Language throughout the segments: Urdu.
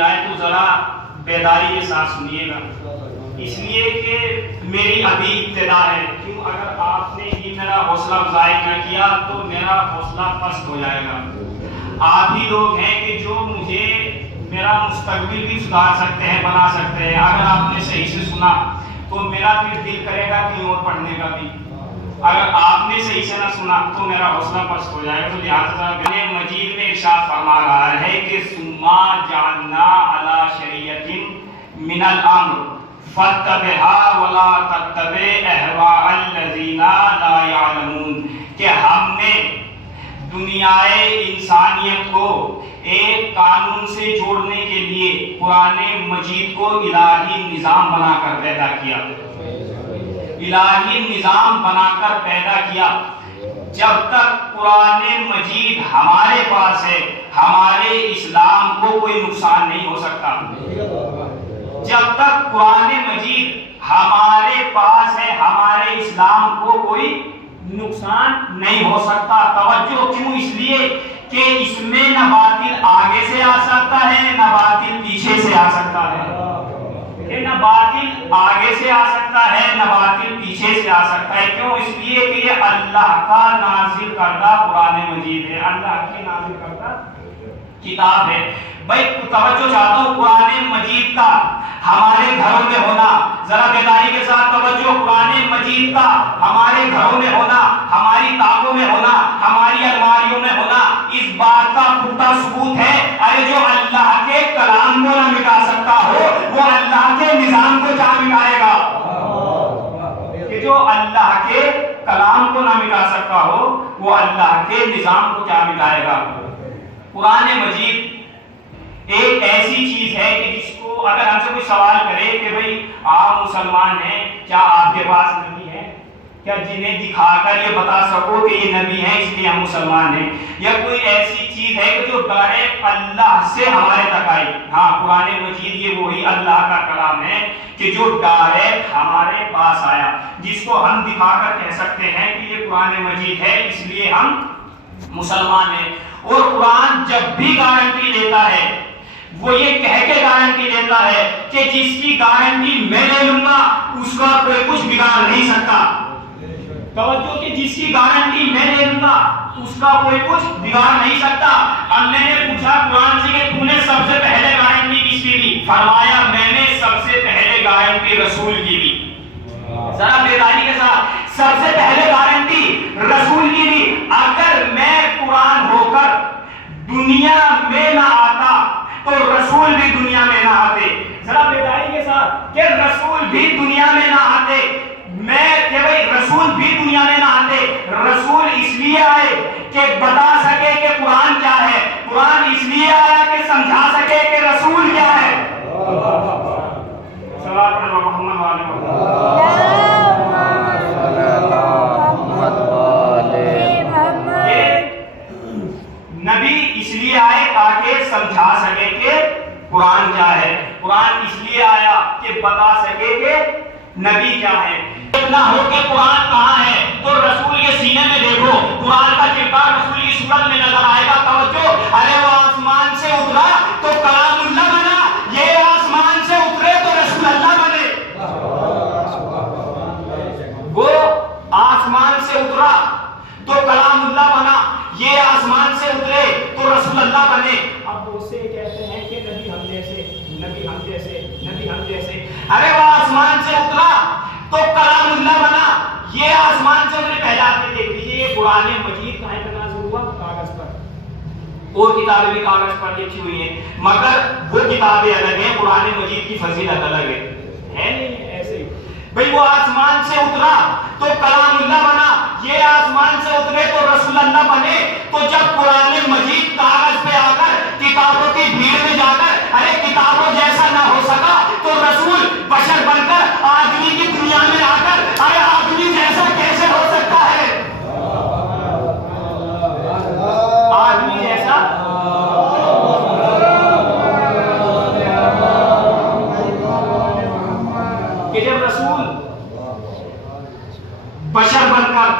آئے تو ذرا بیداری کے ساتھ سنیے گا، اس لیے کہ میری ابھی ابتدا ہے. کیوں؟ اگر آپ نے یہ میرا حوصلہ افزائی نہ کیا تو میرا حوصلہ پست ہو جائے گا. آپ ہی لوگ ہیں کہ جو مجھے میرا مستقبل بھی سدھار سکتے ہیں، بنا سکتے ہیں. اگر آپ نے صحیح سے سنا تو میرا پھر دل کرے گا کہیں اور پڑھنے کا بھی. اگر آپ نے صحیح سے نہ سنا تو میرا حوصلہ پست ہو جائے گا. تو لہٰذا قرآن مجید میں ارشاد فرما رہا ہے کہ ثم جعلنا علی شریعۃ من الامر فاتبعها ولا تتبع اهواء الذین لا یعلمون، کہ ہم نے دنیائے انسانیت کو ایک قانون سے جوڑنے کے لیے قرآن مجید کو الہی نظام بنا کر پیدا کیا. الہی نظام بنا کر پیدا کیا. جب تک قرآن مجید ہمارے پاس ہے ہمارے اسلام کو کوئی نقصان نہیں ہو سکتا. جب تک قرآن مجید ہمارے پاس ہے ہمارے اسلام کو کوئی نقصان نہیں ہو سکتا. توجہ کیوں؟ اس لیے کہ اس میں نہ باطل آگے سے آ سکتا ہے نہ باطل پیچھے سے آ سکتا ہے. نہ باطل آگے سے آ سکتا ہے نہ باطل پیچھے سے آ سکتا ہے. کیوں؟ اس لیے کہ یہ اللہ کا نازل کردہ قرآن مجید ہے، اللہ کی نازل کردہ کتاب ہے. بھائی توجہ چاہتا ہوں، قرآن مجید کا ہمارے گھروں میں ہونا، ذرا بیداری کے ساتھ توجہ، قرآن مجید کا ہمارے گھروں میں ہونا، ہماری طاقوں میں ہونا، ہماری الماریوں میں ہونا، اس بات کا پختہ ثبوت ہے. ارے جو اللہ کے کلام کو نہ مٹا سکتا ہو وہ اللہ کے نظام کو کیا مٹائے گا؟ کہ جو اللہ کے کلام کو نہ مٹا سکتا ہو وہ اللہ کے نظام کو کیا مٹائے گا؟ قرآن مجید ایک ایسی چیز ہے کہ جس کو اگر ہم سے کوئی سوال کرے کہ بھئی آپ مسلمان ہیں، کیا آپ کے پاس نبی ہے؟ کیا جنہیں دکھا کر یہ بتا سکو کہ یہ نبی ہے اس لیے ہم مسلمان ہیں؟ یا کوئی ایسی چیز ہے کہ جو ڈائریکٹ اللہ سے ہمارے تک آئی؟ ہاں، قرآن مجید یہ وہی اللہ کا کلام ہے کہ جو ڈائریکٹ ہمارے پاس آیا، جس کو ہم دکھا کر کہہ سکتے ہیں کہ یہ قرآن مجید ہے اس لیے ہم مسلمان ہیں. اور قرآن جب بھی گارنٹی لیتا ہے وہ یہ کہہ کے گارنٹی دیتا ہے کہ جس کی گارنٹی میں لے لوں گا اس کا کوئی کچھ بگاڑ نہیں سکتا. توجہ، کہ جس کی گارنٹی میں لے لوں گا اس کا کوئی کچھ بگاڑ نہیں سکتا. اب میں نے پوچھا قرآن سے کہ تو نے سب سے پہلے گارنٹی کس کی دی؟ فرمایا میں نے سب سے پہلے گارنٹی رسول کی دی. ذرا بیداری کے ساتھ، سب سے پہلے گارنٹی رسول کی دی. اگر میں قرآن ہو کر دنیا میں نہ آتا تو رسول بھی دنیا میں نہ آتے. ذرا بیداری کے ساتھ، کہ رسول بھی دنیا میں نہ آتے. میں کہ بھئی رسول بھی دنیا میں نہ آتے. رسول اس لیے آئے کہ بتا سکے کہ قرآن کیا ہے. قرآن اس لیے آیا کہ سمجھا سکے کہ رسول کیا ہے. صلوات علی محمد و علی محمد. نبی اس لیے آئے تاکہ سمجھا سکے کہ قرآن کیا ہے. قرآن اس لیے آیا کہ بتا سکے کہ نبی کیا ہے. اتنا ہو کہ قرآن کہاں ہے تو رسول کے سینے میں دیکھو، قرآن کا کردار رسول کی صورت میں نظر آئے گا. توجہ، ارے وہ آسمان سے اترا تو کلام اللہ بنا، یہ آسمان سے اترے تو رسول اللہ بنے. وہ آسمان سے اترا تو کلام اللہ بنا، یہ آسمان سے اترے تو رسول اللہ بنے. اب وہ سے کہتے ہیں کہ نبی ہم جیسے، نبی ہم جیسے، نبی ہم جیسے. ارے وہ آسمان سے اترا تو کلام اللہ بنا، یہ آسمان سے اترے. پہلے آپ نے دیکھ لیجیے یہ قرآن مجید کہاں پر نازل ہوا؟ کاغذ پر. اور کتابیں بھی کاغذ پر لکھی ہوئی ہیں مگر وہ کتابیں الگ ہیں، قرآن مجید کی فضیلت الگ ہے. نہیں ایسے ہی بھئی وہ آسمان سے اترا تو کلام اللہ بنا، یہ آسمان سے اترے تو رسول اللہ بنے. تو جب قرآن مجید کاغذ پہ آ کر کتابوں کی بھیڑ میں جا کر ارے کتابوں جیسا نہ ہو سکا تو رسول بشر بن کر آدمی کی دنیا میں آ کر ارے آدمی جیسا کیسے ہو سکتا ہے؟ آدمی جیسا کہ جب رسول بشر بن کر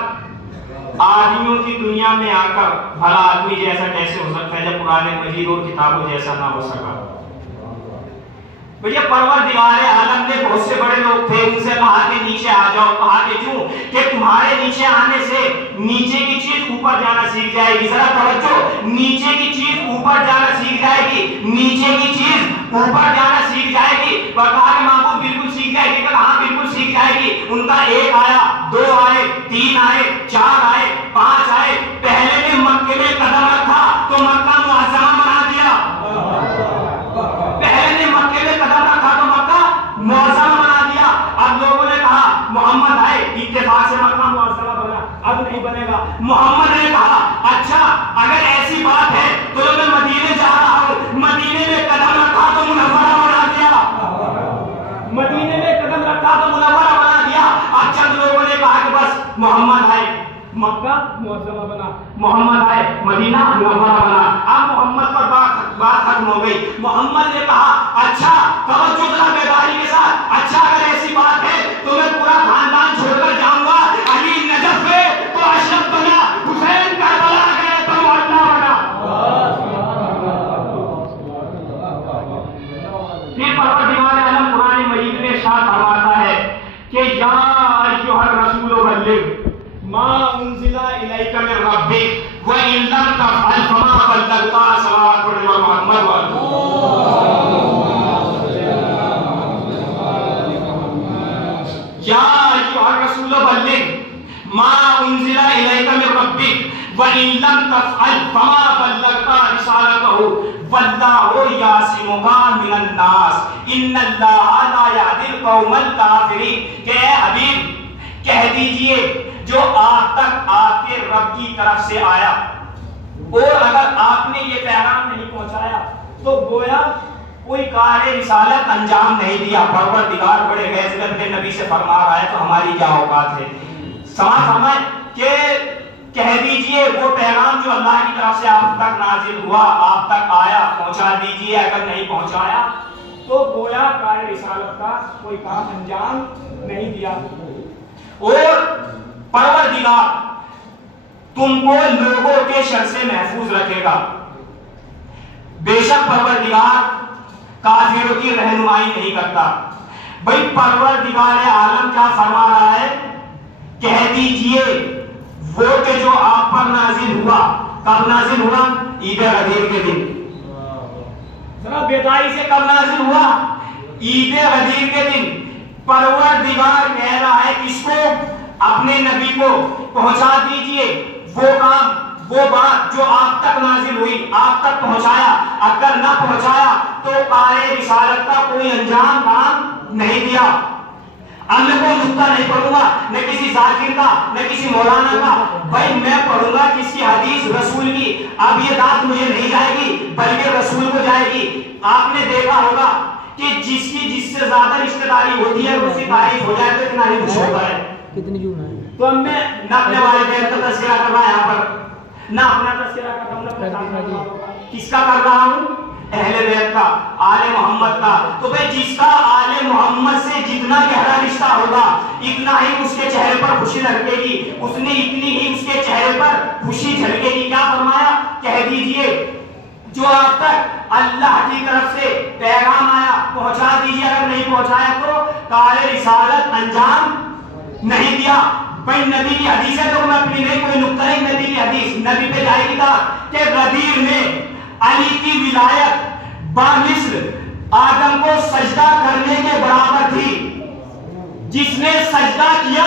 آدمیوں کی دنیا میں آ کر بھلا آدمی جیسا کیسے ہو سکتا ہے جب قرآن مجید اور کتابوں جیسا نہ ہو سکا. بھیا پروردگار عالم نے بہت سے بڑے لوگ تھے، ان سے کہا کہ نیچے آ جاؤ. کہا کہ کیوں؟ کہ تمہارے نیچے آنے سے نیچے کی چیز اوپر جانا سیکھ جائے گی. ذرا توجہ، نیچے کی چیز اوپر جانا سیکھ جائے گی، نیچے کی چیز اوپر جانا سیکھ جائے گی. اور کہا کہ معبود بالکل سیکھ جائے گی. کہ ہاں بالکل سیکھ جائے گی. ان کا 1 آیا، 2 آئے، 3 آئے، 4 آئے، 5 آئے. پہلے نے مکے میں قدم رکھا تو مکہ معظمہ بنا دیا. پہلے نے مکے میں قدم رکھا تو مکہ معظمہ بنا دیا. اب لوگوں نے کہا محمد آئے، اتفاق سے مکہ معظمہ بنا. اب نہیں بنے گا. محمد نے کہا اچھا اگر ایسی بات ہے تو میں مدینے جا رہا ہوں. مدینے میں قدم رکھا تو منورہ بنا دیا. مدینے میں قدم رکھا تو منورہ بنا دیا. اب چند لوگوں نے کہا کہ بس محمد آئے مکہ معظمہ بنا، محمد آئے مدینہ منورہ بنا. اب محمد پر بات ختم ہو گئی. محمد نے کہا اچھا توجہ ذرا بیداری کے ساتھ، اچھا اگر ایسی بات ہے تو میں پورا خاندان چھوڑ کر جاؤں گا. علی نجف گئے تو اشرف بنا، حسین کربلا گئے تو معلا بنا. پھر پروردگار عالم قرآن مجید میں ارشاد فرماتا ہے کہ یا ایھا الرسول بلغ ما انزل الیک من ربک وان لم تفعل فما بلغت رسالۃ محمد. یا ایھا الرسول بلغ ما انزل الیک من ربک وان لم تفعل فما بلغت رسالته واللہ یعصمک من الناس ان اللہ لا یہدی القوم الکافرین. کہ اے حبیب کہہ دیجئے جو آپ تک آپ کے رب کی طرف سے آیا، اور اگر آپ نے یہ پیغام نہیں پہنچایا تو گویا کوئی کار رسالت انجام نہیں دیا. پروردگار بڑے غیظت میں نبی سے فرما رہا ہے تو ہماری کیا اوقات ہے. سماعت فرمائیں کہ کہہ دیجئے وہ پیغام جو اللہ کی طرف سے آپ تک نازل ہوا، آپ تک آیا، پہنچا دیجئے. اگر نہیں پہنچایا تو گویا کار رسالت کا کوئی کام انجام نہیں دیا. اور پروردگار تم کو لوگوں کے شر سے محفوظ رکھے گا. بے شک پروردگار کافروں کی رہنمائی نہیں کرتا. بھئی پروردگار عالم کیا فرما رہا ہے؟ کہہ دیجئے وہ کہ جو آپ پر نازل ہوا. کب نازل ہوا؟ عید غدیر کے دن. ذرا بیداری سے کب نازل ہوا؟ عید غدیر کے دن. پروردگار کہہ رہا ہے کس کو؟ اپنے نبی کو پہنچا دیجئے وہ کام، وہ بات جو آپ تک نازل ہوئی، آپ تک پہنچایا. اگر نہ پہنچایا تو کار رسالت کا کوئی انجام کام نہیں دیا. اب میں کوئی نقطہ نہیں پڑھوں گا، نہ کسی ذاکر کا، نہ کسی مولانا کا. بھائی میں پڑھوں گا کس کی حدیث؟ رسول کی. اب یہ داد مجھے نہیں جائے گی بلکہ رسول کو جائے گی. آپ نے دیکھا ہوگا کہ جس سے زیادہ رشتہ داری ہوتی ہے اس کی تعریف ہو جائے تو اتنا ہی خوش ہوتا ہے. تو اب میں نہ اپنے والدین کا تذکرہ کر رہا یہاں پر، نہ اپنا تذکرہ کر رہا ہوں. کس کا کر رہا ہوں؟ اہل بیت کا، آل محمد کا. تو بھئی جس کا آل محمد سے جتنا گہرا رشتہ ہوگا اتنا ہی اس کے چہرے پر خوشی لگے گی، اس نے اتنی ہی اس کے چہرے پر خوشی جھلکے گی. کیا فرمایا؟ کہہ دیجئے جو آپ تک اللہ کی طرف سے پیغام آیا پہنچا دیجئے. اگر نہیں پہنچایا تو کار رسالت انجام نہیں دیا. بھئی نبی کی حدیث ہے تو میں اپنی نہیں کوئی نقطہ نہیں، نبی کی حدیث نبی پہ جائے گی تھا کہ غدیر میں علی کی ولایت بامثل آدم کو سجدہ کرنے کے برابر تھی. جس نے سجدہ کیا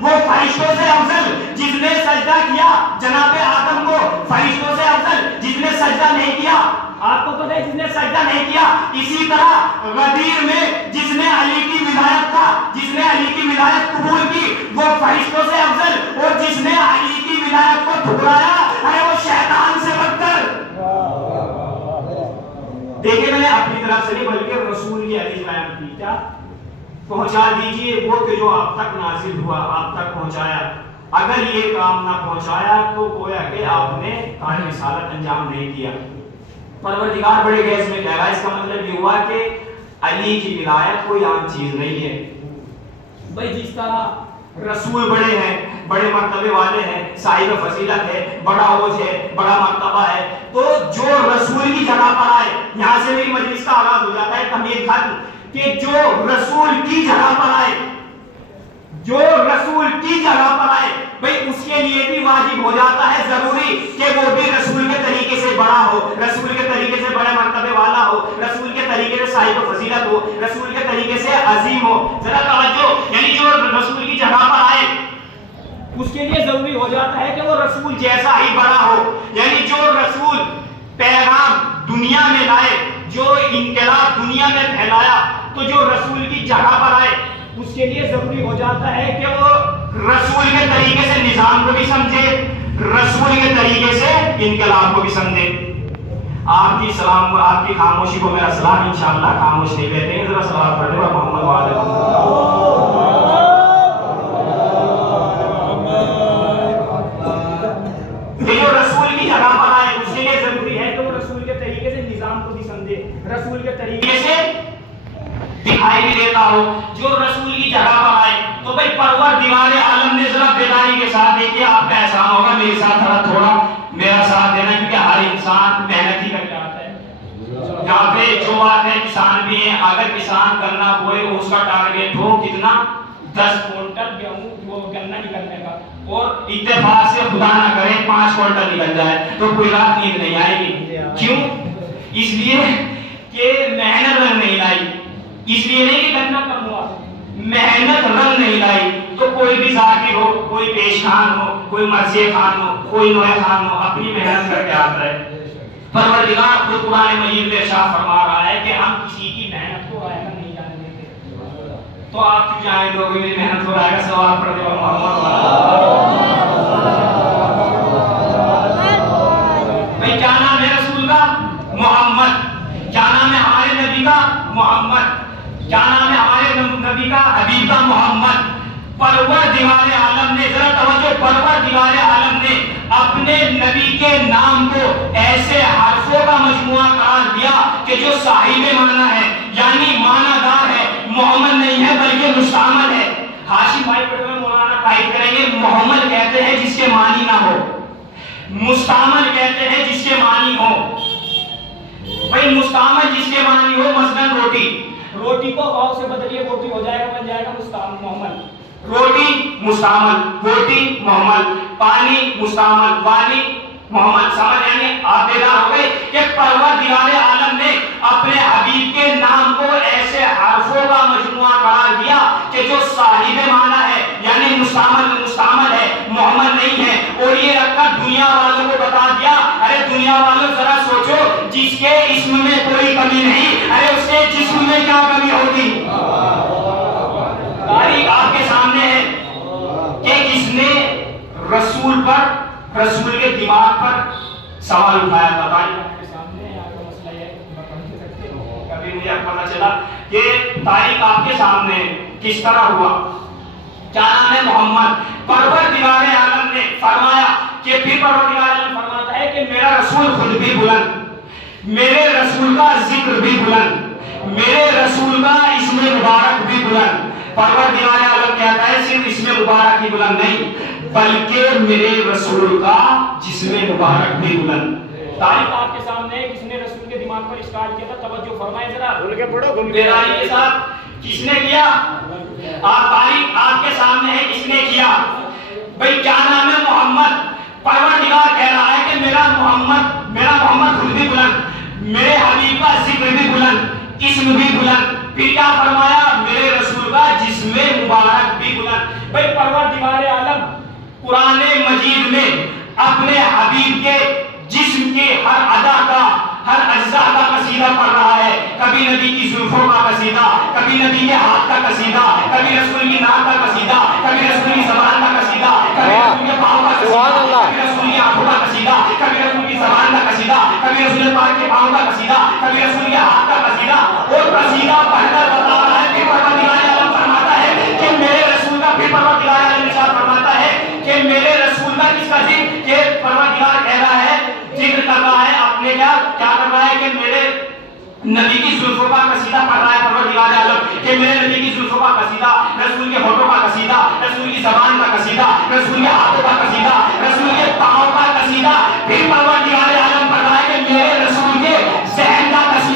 وہ فرشتوں سے افضل، جس نے سجدہ کیا جناب آدم کو فرشتوں سے افضل. جس نے سجدہ نہیں کیا، آپ کو پتہ ہے جس نے سجدہ نہیں کیا، اسی طرح غدیر میں جس نے علی کی ولایت کا، جس نے علی کی ولایت قبول کی وہ فرشتوں سے افضل، اور جس نے علی کی ولایت کو ٹھکرایا ارے وہ شیطان سے بدتر. دیکھیں میں نے اپنی طرف سے نہیں بلکہ رسول کی حدیث بیان کی. کیا؟ پہنچا دیجئے وہ کہ جو آپ تک نازل ہوا، آپ تک پہنچایا. اگر یہ کام نہ پہنچایا تو گویا کہ آپ نے کار رسالت انجام نہیں دیا. پروردگار بڑے غیظ میں کہہ رہا ہے. اس کا مطلب یہ ہوا کہ علی کی ولایت کوئی عام چیز نہیں ہے. بھئی جس طرح رسول بڑے ہیں، بڑے مرتبے والے ہیں، صاحب فضیلت ہے، بڑا اوج ہے، بڑا مرتبہ ہے، تو جو رسول کی جگہ پر آئے یہاں سے میری مجلس کا آغاز ہو جاتا ہے تمہید ختم کہ جو رسول کی جگہ پر آئے، جو رسول کی جگہ پر آئے بھئی اس کے لیے بھی واجب ہو جاتا ہے ضروری کہ وہ بھی رسول کے طریقے سے بڑا ہو، رسول کے طریقے سے بڑے مرتبے والا ہو، رسول کے طریقے سے صاحب فضیلت ہو، رسول کے طریقے سے عظیم ہو۔ ذرا توجہ، یعنی جو رسول کی جگہ پر آئے اس کے لیے ضروری ہو جاتا ہے کہ وہ رسول جیسا ہی بڑا ہو، یعنی جو رسول پیغام دنیا میں لائے، جو انقلاب دنیا میں پھیلایا، تو جو رسول کی جگہ پر آئے اس کے لیے ضروری ہو جاتا ہے کہ وہ رسول کے طریقے سے نظام کو بھی سمجھے، رسول کے طریقے سے انقلاب کو بھی سمجھے۔ آپ کی سلام، آپ کی خاموشی کو میرا سلام انشاءاللہ خاموش نہیں رہتے ہیں، ذرا صلوات پڑھیں محمد وعلیہ جو رسول کی جگہ پر آئے اس کے لیے ضروری ہے کہ وہ رسول کے طریقے سے نظام کو بھی سمجھے، رسول کے طریقے سے دکھائی بھی دیتا ہو۔ جو رسول کی جگہ پر آئے تو بھئی پروردگار عالم نے ذرا بیداری کے ساتھ دیکھیں، آپ کا احسان ہوگا میرے ساتھ تھوڑا میرا ساتھ دینا، کیونکہ ہر انسان محنت ہی کر کے آتا ہے۔ یہاں پہ جو بات ہے کسان بھی ہیں، اگر کسان گنا بوئے اس کا ٹارگیٹ ہو کتنا 10 کوئنٹل گیہوں وہ گنا نکلنے کا، اور اتفاق سے خدا نہ کرے 5 کوئنٹل نکل جائے تو کوئی رات نیند نہیں آئے گی۔ کیوں؟ اس لیے کہ محنت رنگ نہیں لائی، اس لیے نہیں کہ گنا کم ہوا، محنت رنگ نہیں لائی۔ تو کوئی بھی ذاکر ہو، کوئی پیش خان ہو، کوئی مرثیہ خان ہو، کوئی نوح خان ہو، اپنی محنت کر کے آتا ہے۔ پروردگار خود قرآن مجید میں ارشاد فرما رہا ہے کہ ہم کسی کی محنت کو رائے نہیں جانے دیتے۔ تو آپ کیوں جائیں گے میری محنت کو رائے گا؟ سوال پڑھ دے محمد بھائی کیا نام ہے رسول کا؟ محمد۔ کیا نام ہے ہمارے نبی کا؟ محمد۔ کیا نام ہے ہمارے نبی کا حبیب کا؟ محمد۔ پروردگار عالم نے، ذرا توجہ، پروردگار عالم نے اپنے نبی کے نام کو ایسے حرفوں کا مجموعہ قرار دیا کہ جو صاحب معنی ہے، یعنی معنی دار ہے، محمد نہیں ہے بلکہ مستعمل ہے۔ ہاشم بھائی پڑھتے ہوئے مولانا تائید کریں گے، محمد کہتے ہیں جس کے معنی نہ ہو، مستعمل کہتے ہیں جس کے معنی ہو۔ بھائی مستعمل جس کے معنی ہو، مثلاً روٹی، روٹی کو واو سے بدلیے، روٹی ہو جائے گا، بن جائے گا مستعمل محمل۔ روٹی مستعمل، روٹی محمل، پانی مستعمل، پانی محمد۔ سمجھ یعنی آپ بیدار ہو گئے کہ پروردگار عالم نے اپنے حبیب کے نام کو ایسے حرفوں کا مجموعہ قرار دیا کہ جو صاحب معنی ہے، یعنی مستعمل ہے، محمد نہیں ہے، اور یہ رکھ کر دنیا والوں کو بتا دیا، ارے دنیا والوں ذرا سوچو، جس کے اسم میں کوئی کمی نہیں، ارے اس کے جسم میں کیا کمی ہوگی؟ تاریخ آپ کے سامنے ہے کہ جس نے رسول پر، رسول کے دماغ پر سوال اٹھایا تھا، تاریخ آپ کے سامنے ہے، آپ کا مسئلہ ہے، کبھی مجھے پتا چلا کہ تاریخ آپ کے سامنے کس طرح ہوا۔ کیا نام ہے؟ محمد۔ پروردگار عالم نے فرمایا کہ پھر پروردگار عالم فرماتا ہے کہ میرا رسول خود بھی بلند، میرے رسول کا ذکر بھی بلند، میرے رسول کا اسم مبارک بھی بلند۔ پروردگار عالم کہتا ہے صرف اسم مبارک ہی بلند نہیں بلکہ میرے رسول کا جسم مبارک بھی بلند۔ تاریخ آپ کے سامنے ہے، کس نے رسول کے دماغ پر اشکال کیا تھا؟ توجہ فرمائیں ذرا، بول کے پڑھو بیداری کے ساتھ۔ کس نے کیا؟ تاریخ آپ کے سامنے ہے، کس نے کیا؟ بھئی کیا نام ہے؟ محمد۔ پروردگار کہہ رہا ہے کہ میرا محمد خود بھی بلند، میرے حبیب کا ذکر بھی بلند، اسم بھی بلند، پھر کیا فرمایا؟ میرے رسول کا جسم مبارک بھی بلند۔ بھئی پروردگار عالم قرآن مجید میں اپنے حبیب کے جسم کے ہر ادا کا، ہر اجزاء کا قصیدہ پڑھ رہا ہے۔ کبھی نبی کی زلفوں کا قصیدہ، کبھی نبی کے ہاتھ کا قصیدہ، کبھی رسول کی ناک کا قصیدہ، کبھی رسول کی زبان کا قصیدہ، کبھی رسول کے پاؤں کا قصیدہ، کبھی رسول کی آنکھوں کا قصیدہ، کبھی رسول کی زبان کا قصیدہ، کبھی رسول پاک کے پاؤں کا قصیدہ، کبھی رسول کے ہاتھ کا قصیدہ، اور قصیدہ پڑھ کر بتا رہا ہے۔ پھر پروردگار عالم فرماتا ہے کہ میرے رسول کا، پھر پروردگار عالم ارشاد فرماتا ہے کہ میرے رسول کا کس کا ذکر، کہ پروردگار کہہ رہا ہے، ذکر کر رہا ہے اپنے کیا کر رہا ہے کہ میرے نبی کی زلفوں کا قصیدہ پڑھ رہا ہے پروردگار عالم، کہ میرے نبی کی زلفوں کا قصیدہ، رسول کے ہونٹوں کا قصیدہ، رسول کی زبان کا قصیدہ، رسول کے ہاتھوں کا قصیدہ، رسول کے پاؤں کا قصیدہ۔ پھر پروردگار عالم پڑھ رہا ہے کہ میرے رسول کے ذہن کا قصیدہ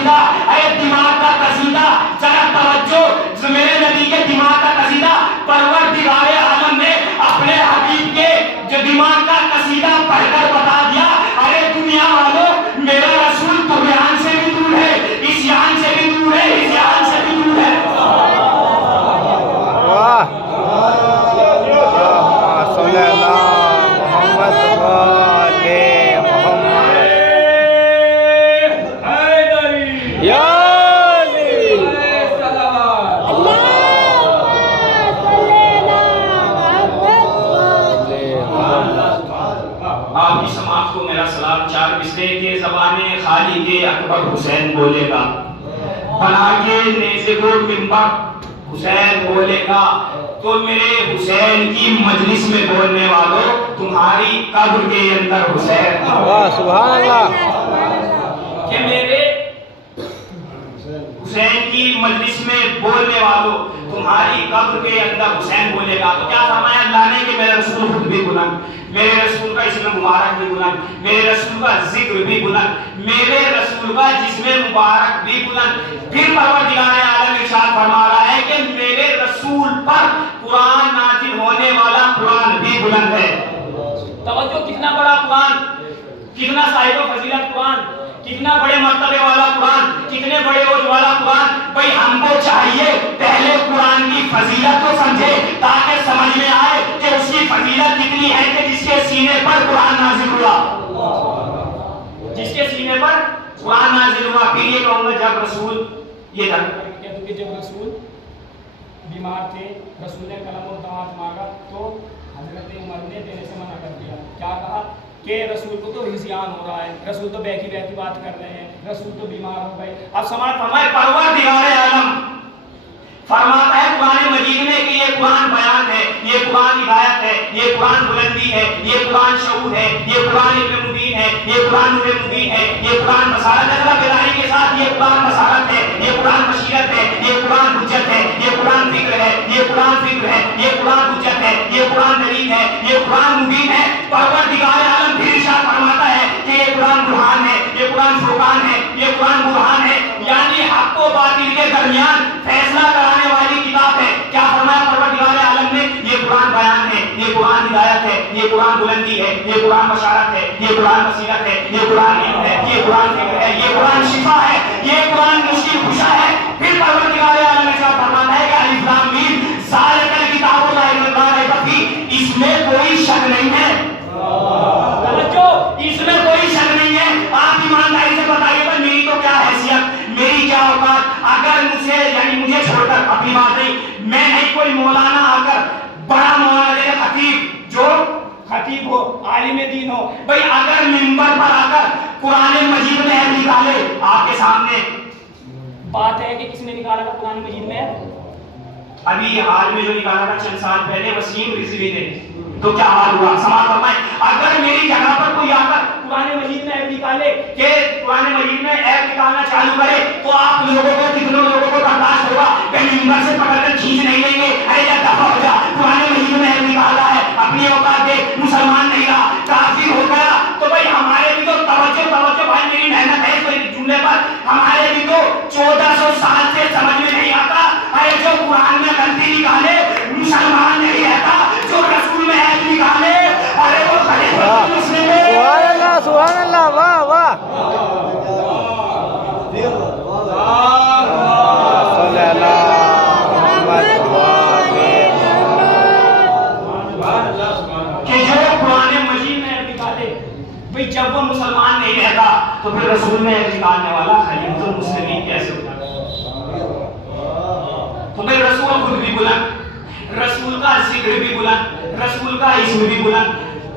زبانیں خالق اکبر حسین بولے گا، بنا کے نیزے کو منبر حسین بولے گا، تو میرے حسین کی مجلس میں بولنے والوں تمہاری قبر کے اندر حسین، سبحان اللہ، کہ میرے حسین کی مجلس میں بولنے والوں تمہاری قبر کے اندر حسین بولے گا۔ تو کیا فرمایا اللہ نے کہ میرے رسول خود بھی بلند، میرے رسول کا اسم مبارک بھی بلند، میرے رسول کا ذکر بھی بلند، میرے رسول کا جسم مبارک بھی بلند۔ پھر پروردگار عالم ارشاد فرما رہا ہے کہ میرے رسول پر قرآن نازل ہونے والا قرآن بھی بلند ہے۔ توجہ، کتنا بڑا قرآن، کتنا صاحب و فضیلت قرآن، کتنا بڑے مرتبے والا قرآن، کتنے بڑے عرض والا قرآن۔ بھئی ہم کو چاہیے پہلے قرآن کی فضیلت کو سمجھے تاکہ سمجھ میں آئے کہ اس کی فضیلت کتنی ہے کہ جس کے سینے پر قرآن نازل ہوا، جس کے سینے پر قرآن نازل ہوا۔ پھر یہ کہوں گا جب رسول یہ کہتے کہ جب رسول بیمار تھے، رسول نے قلم و داماد مانگا تو حضرت عمر نے دینے سے منع کر دیا۔ کیا کہا کہ رسول کو تو ہزیان ہو رہا ہے، رسول تو بیٹھی بیٹھی بات کر رہے ہیں، رسول تو بیمار ہو گئے۔ اب سمجھ فرمائے پروردگار عالم فرماتا ہے قرآن مجید میں کہ یہ قرآن بیان ہے، یہ قرآن ہدایت ہے، یہ قرآن بلندی ہے، یہ قرآن شعور ہے، یہ قرآن علم مبین ہے، یہ قرآن نور مبین ہے، یہ قرآن بصارت ہے۔ بلانی کے ساتھ یہ قرآن بصارت ہے، یہ قرآن بصیرت ہے، یہ قرآن حجت ہے، یہ قرآن فکر ہے، یہ قرآن فکر ہے، یہ قرآن حجت ہے، یہ قرآن دلیل ہے، یہ قرآن مبین ہے۔ پروردگار عالم پھر ارشاد فرماتا ہے کہ یہ قرآن برہان ہے، یہ قرآن فرقان ہے، یہ قرآن برہان ہے، یعنی حق و باطل کے درمیان فیصلہ کرانے والی کتاب ہے۔ کیا فرمایا پروردگار عالم نے؟ یہ قرآن بیان ہے، یہ قرآن ہدایت ہے، یہ قرآن بلندی ہے، یہ قرآن بشارت ہے، یہ قرآن بصیرت ہے، یہ قرآن علم ہے، یہ قرآن فکر ہے، یہ قرآن شفا ہے، یہ قرآن مشکل کشا ہے۔ پھر پروردگار عالم نے کیا فرمانا ہے کہ الف لام میم ذالک الکتاب لا ریب فیہ، اس میں کوئی شک نہیں ہے۔ توجہ، اس میں کوئی شک نہیں ہے۔ آپ ایمانداری سے بتائیے گا میری تو کیا حیثیت، میری کیا اوقات، اگر مجھے یعنی مجھے چھوڑ کر اپنی بات نہیں، میں نہیں کوئی مولانا آ کر بڑا مولانا خطیب جو خطیب ہو، عالم دین ہو، بھئی اگر منبر پر آ کر قرآن مجید میں ہے نکالے آپ کے سامنے، بات ہے کہ کس نے نکالا تھا قرآن مجید میں؟ ابھی حال میں جو نکالا تھا چند سال پہلے وسیم رضوی نے، تو کیا حال ہوا؟ سماعت فرمائیں، اگر میری جگہ پر کوئی آ کر قرآن مجید میں ایپ نکالے کہ قرآن مجید میں ایپ نکالنا چالو کرے تو آپ لوگوں کو کتنوں لوگوں کو برداشت ہوگا کہ منبر سے پکڑ کر کھینچ نہیں لیں گے، ارے یا دفع ہو جا، قرآن مجید میں ایپ نکالا ہے، اپنی اوقات دیکھ، مسلمان نہیں رہا، کافر ہو گیا۔ تو بھائی ہمارے بھی تو توجہ بھائی میری محنت ہے اس جملے پر، ہمارے بھی تو 1400 سال سے سمجھ میں نہیں آتا، ارے جو قرآن میں غلطی نکالے مسلمان نہیں رہتا، جو رسول میں ایپ نکالے ارے وہ خلیفۃ مسلم ہے۔ سبحان اللہ، سبحان اللہ، واہ واہ، صلی اللہ محمد کہ جو قرآن مجید میں ایپ نکالے، بھئی جب وہ مسلمان نہیں رہتا تو پھر رسول میں ایپ نکالنے والا خلیفۃ المسلمین کیسے ہوتا؟ تو بھئی رسول خود بھی بلند، رسول کا ذکر بھی بلند، رسول کا اسم بھی بلند،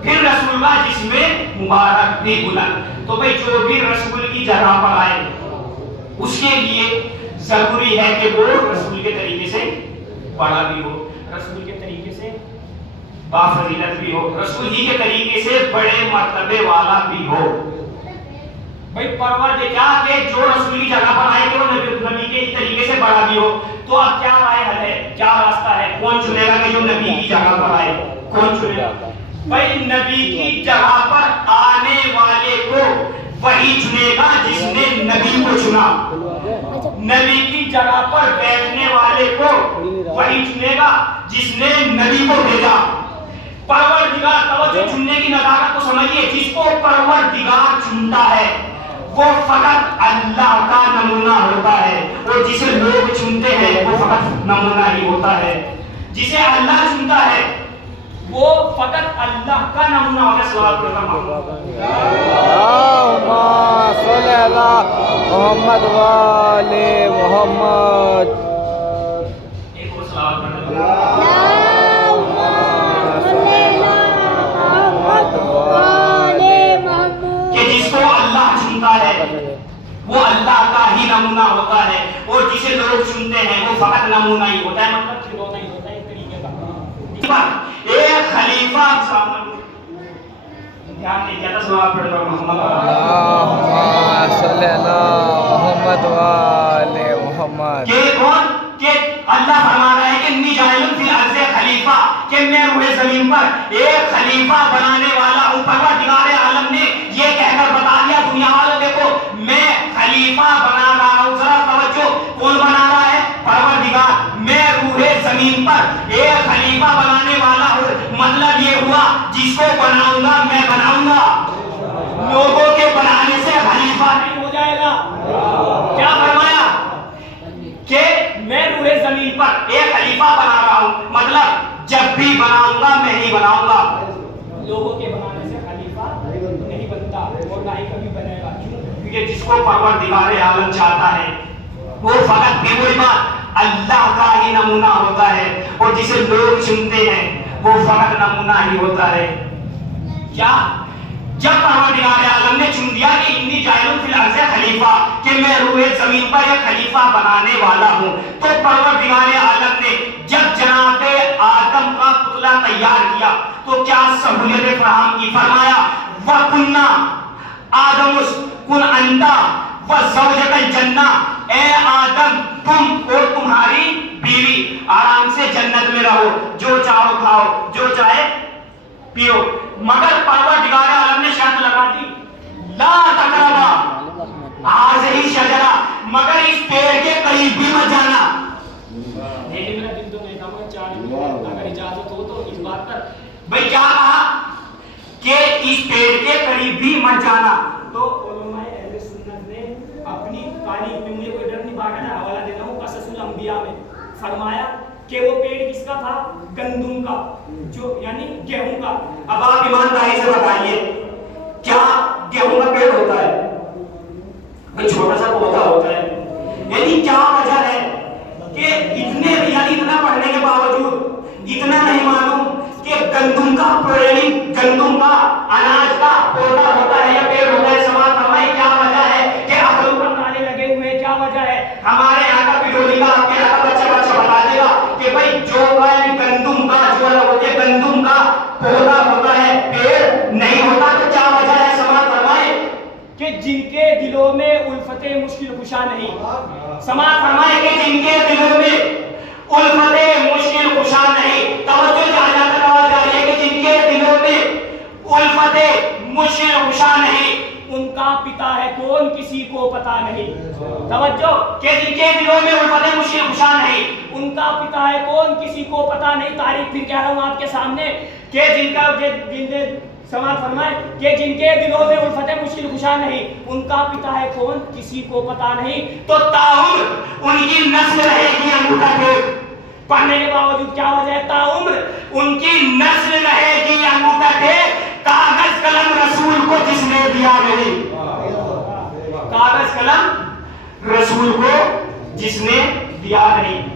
پھر رسول کا جسم مبارک بھی بلند۔ تو بھئی جو بھی رسول کی جگہ پر آئے اس کے لیے ضروری ہے کہ وہ رسول کے طریقے سے بڑا بھی ہو، رسول کے طریقے سے بافضیلت بھی ہو، رسول ہی کے طریقے سے بڑے مرتبے والا بھی ہو۔ بھئی پرور کیا کہ جو رسول کی جگہ پر آئے کہ وہ نبی کے طریقے سے بڑا بھی ہو۔ تو اب کیا رائے حل ہے، کیا راستہ ہے، کون چنے گا کہ جو نبی کی جگہ پر آئے، کون چنے گا؟ بھئی نبی کی جگہ پر آنے والے کو وہی چنے گا جس نے نبی کو چنا، نبی کی جگہ پر بیٹھنے والے کو وہی چنے گا جس نے نبی کو بھیجا۔ پروردگار، توجہ، چننے کی نزاکت کو سمجھیے، جس کو پروردگار چنتا ہے وہ فقط اللہ کا نمونہ ہوتا ہے، اور جسے لوگ چنتے ہیں وہ فقط نمونہ ہی ہوتا ہے۔ جسے اللہ چنتا ہے وہ فقط اللہ کا نمونہ ہوتا ہے۔ سوال کرتا اللہم صلی اللہ محمد وآل محمد۔ ایک اور سوال کرتا کہ جس کو اللہ چنتا ہے وہ اللہ کا ہی نمونہ ہوتا ہے، اور جسے لوگ چنتے ہیں وہ فقط نمونہ ہی ہوتا ہے، مطلب کھلونا ہی ہوتا ہے ایک طریقے کا۔ ایک خلیفہ دھیان نہیں کیا تھا، سوال پڑھ رہا ہوں اللہم صلی اللہ محمد وآل محمد۔ کہ کون کہ اللہ فرما رہا ہے کہ انی جاعل فی الارض خلیفہ، کہ میں روئے زمین پر ایک خلیفہ بنانے والا ہوں۔ پروردگار عالم نے یہ کہہ کر بتا دیا دنیا والوں، دیکھو میں خلیفہ بنا رہا ہوں، ذرا توجہ، کون بنا رہا ہے؟ پروردگار۔ میں روئے زمین پر ایک خلیفہ بنانے والا ہوں، مطلب یہ ہوا جس کو بناؤں گا میں بناؤں گا، لوگوں کے بنانے سے خلیفہ نہیں ہو جائے گا۔ کیا فرمایا کہ میں روئے زمین پر ایک خلیفہ بنا رہا ہوں، مطلب جب بھی بناؤں گا میں ہی بناؤں گا، لوگوں کے بنانے سے خلیفہ نہیں بنتا اور نہ ہی کبھی بنے گا۔ کیوں؟ کیونکہ جس کو پروردگار عالم چاہتا ہے وہ فقط بھی وہی بات اللہ کا ہی نمونہ ہوتا ہے، اور جسے لوگ چنتے ہیں وہ فقط نمونہ ہی ہوتا ہے۔ کیا؟ جب پروردگار عالم نے چن دیا کہ انی جاعل فی الارض خلیفہ، کہ میں روئے زمین پر ایک خلیفہ بنانے والا ہوں، تو پروردگار عالم نے جب جناب آدم کا پتلا تیار کیا تو کیا سہولت فراہم کی؟ فرمایا وَقُلْنَا آدم اسْكُنْ أَنْتَ وَزَوْجَكَ الْجَنَّةَ، اے آدم تم اور تمہاری بیوی آرام سے جنت میں رہو، جو چاہو کھاؤ جو چاہے پیو، مگر پروردگار عالم نے شرط لگا دی لا تقربا هذه الشجرہ، مگر اس پیڑ کے قریب بھی مت جانا۔ لیکن میرا دل تو نہیں تھا، مگر چاہے اگر اجازت ہو تو اس بات پر بھئی کیا کہا کہ اس پیڑ کے قریب بھی مت جانا۔ تو علماء اہل سنت نے اپنی تاریخ میں، مجھے کوئی ڈر نہیں باقی ہے، حوالہ دیتا ہوں قصص الانبیاء میں فرمایا کہ وہ پیڑ کس کا تھا؟ گندم کا، جو یعنی گیہوں کا۔ اب آپ ایمانداری سے بتائیے کیا گیہوں کا پیڑ ہوتا ہے؟ بھئی چھوٹا سا پودا ہوتا ہے، یعنی کیا وجہ ہے کہ اتنے یعنی اتنا پڑھنے کے باوجود اتنا نہیں معلوم کہ گندم کا گندم کا اناج کا پودا ہوتا ہے یا پیڑ ہوتا ہے؟ سوال فرمائے کیا وجہ ہے کہ عقلوں پر تالے لگے ہوئے ہیں؟ کیا وجہ ہے؟ ہمارے یہاں کا بڈولی کا آپ کے یہاں کا بچہ بتا دے گا کہ بھئی جو گندم کا جو ہوتے گندم کا پودا ہوتا ہے پیڑ نہیں ہوتا، تو کیا وجہ ہے؟ سوال فرمائے کہ جن کے دلوں میں الفت مشکل کشا نہیں، سماعت فرمائے کہ جن کے دلوں میں الفت مشکل کشا نہیں، توجہ جہاں تک آواز آ رہی ہے کہ جن کے دلوں میں الفت مشکل کشا نہیں، ان کا پتا ہے کون کسی کو پتا نہیں۔ توجہ کہ جن کے دلوں میں الفت مشکل کشا نہیں، ان کا پتا ہے کون کسی کو پتا نہیں۔ تاریخ پھر کہہ رہا ہوں آپ کے سامنے کہ جن کا سماعت فرمائے کہ جن کے دلوں میں الفت مشکل کشا نہیں، ان کا پتا ہے کون کسی کو پتا نہیں، تو تاعمر ان کی نسل رہے گی انگوٹھا ٹیپ۔ پڑھنے کے باوجود کیا وجہ ہے؟ تاعمر ان کی نسل رہے گی انگوٹھا ٹیپ، کاغذ قلم رسول کو جس نے دیا نہیں، کاغذ قلم رسول کو جس نے دیا نہیں۔